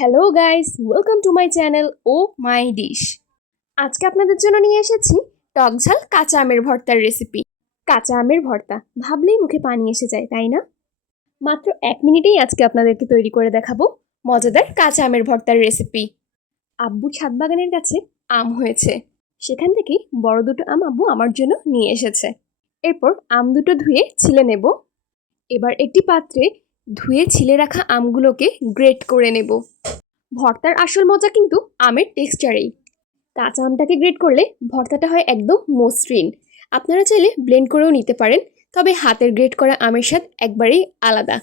Hello guys, welcome to my channel oh my dish. আজকে আপনাদের জন্য নিয়ে এসেছি টক ঝাল কাঁচা আমের ভর্তার রেসিপি। কাঁচা আমের ভর্তা ভাবলেই মুখে পানি এসে যায়, তাই না? মাত্র 1 মিনিটেই আজকে আপনাদেরকে তৈরি করে দেখাবো মজাদার কাঁচা আমের ভর্তার রেসিপি। আব্বুর ছাদ বাগানের কাছে আম হয়েছে, সেখান থেকেই বড় দুটো আম আব্বু আমার জন্য নিয়ে এসেছে। এরপর আম দুটো ধুয়ে ছিলে নেব। এবার একটি পাত্রে ধুয়ে ছিলে রাখা আমগুলোকে গ্রেট করে নেব। ভর্তার আসল মজা কিন্তু আমের টেক্সচারেই। কাঁচা আমটাকে গ্রেট করলে ভর্তাটা হয় একদম মসৃণ। আপনারা চাইলে ব্লেন্ড করেও নিতে পারেন, তবে হাতের গ্রেট করা আমের স্বাদ একবারেই আলাদা।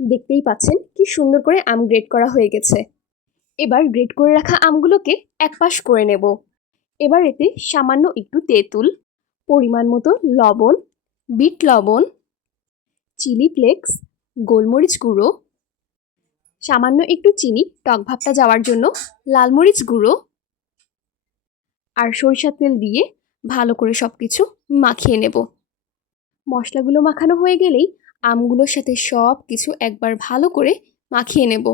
দেখতেই পাচ্ছেন কি সুন্দর করে আম গ্রেট করা হয়ে গেছে। এবার গ্রেট করে রাখা আমগুলোকে একপাশ করে নেব। এবার এতে সামান্য একটু তেঁতুল, পরিমাণ মতো লবণ, বিট লবণ, চিলি ফ্লেক্স, গোলমরিচ গুঁড়ো, সামান্য একটু চিনি টক ভাবটা যাওয়ার জন্য, লাল মরিচ গুঁড়ো আর সরিষার তেল দিয়ে ভালো করে সব কিছু মাখিয়ে নেব। মশলাগুলো মাখানো হয়ে গেলেই আমগুলোর সাথে সব কিছু একবার ভালো করে মাখিয়ে নেব।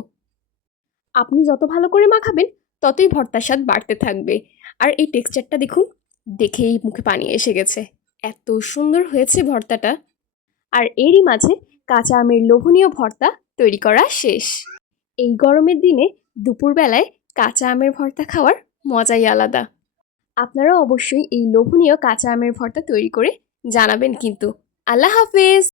আপনি যত ভালো করে মাখাবেন ততই ভর্তার স্বাদ বাড়তে থাকবে। আর এই টেক্সচারটা দেখুন, দেখেই মুখে পানি এসে গেছে। এত সুন্দর হয়েছে ভর্তাটা। আর এরই মাঝে কাঁচা আমের লোভনীয় ভর্তা তৈরি করা শেষ। এই গরমের দিনে দুপুরবেলায় কাঁচা আমের ভর্তা খাওয়ার মজাই আলাদা। আপনারা অবশ্যই এই লোভনীয় কাঁচা আমের ভর্তা তৈরি করে জানাবেন কিন্তু। আল্লাহ হাফেজ।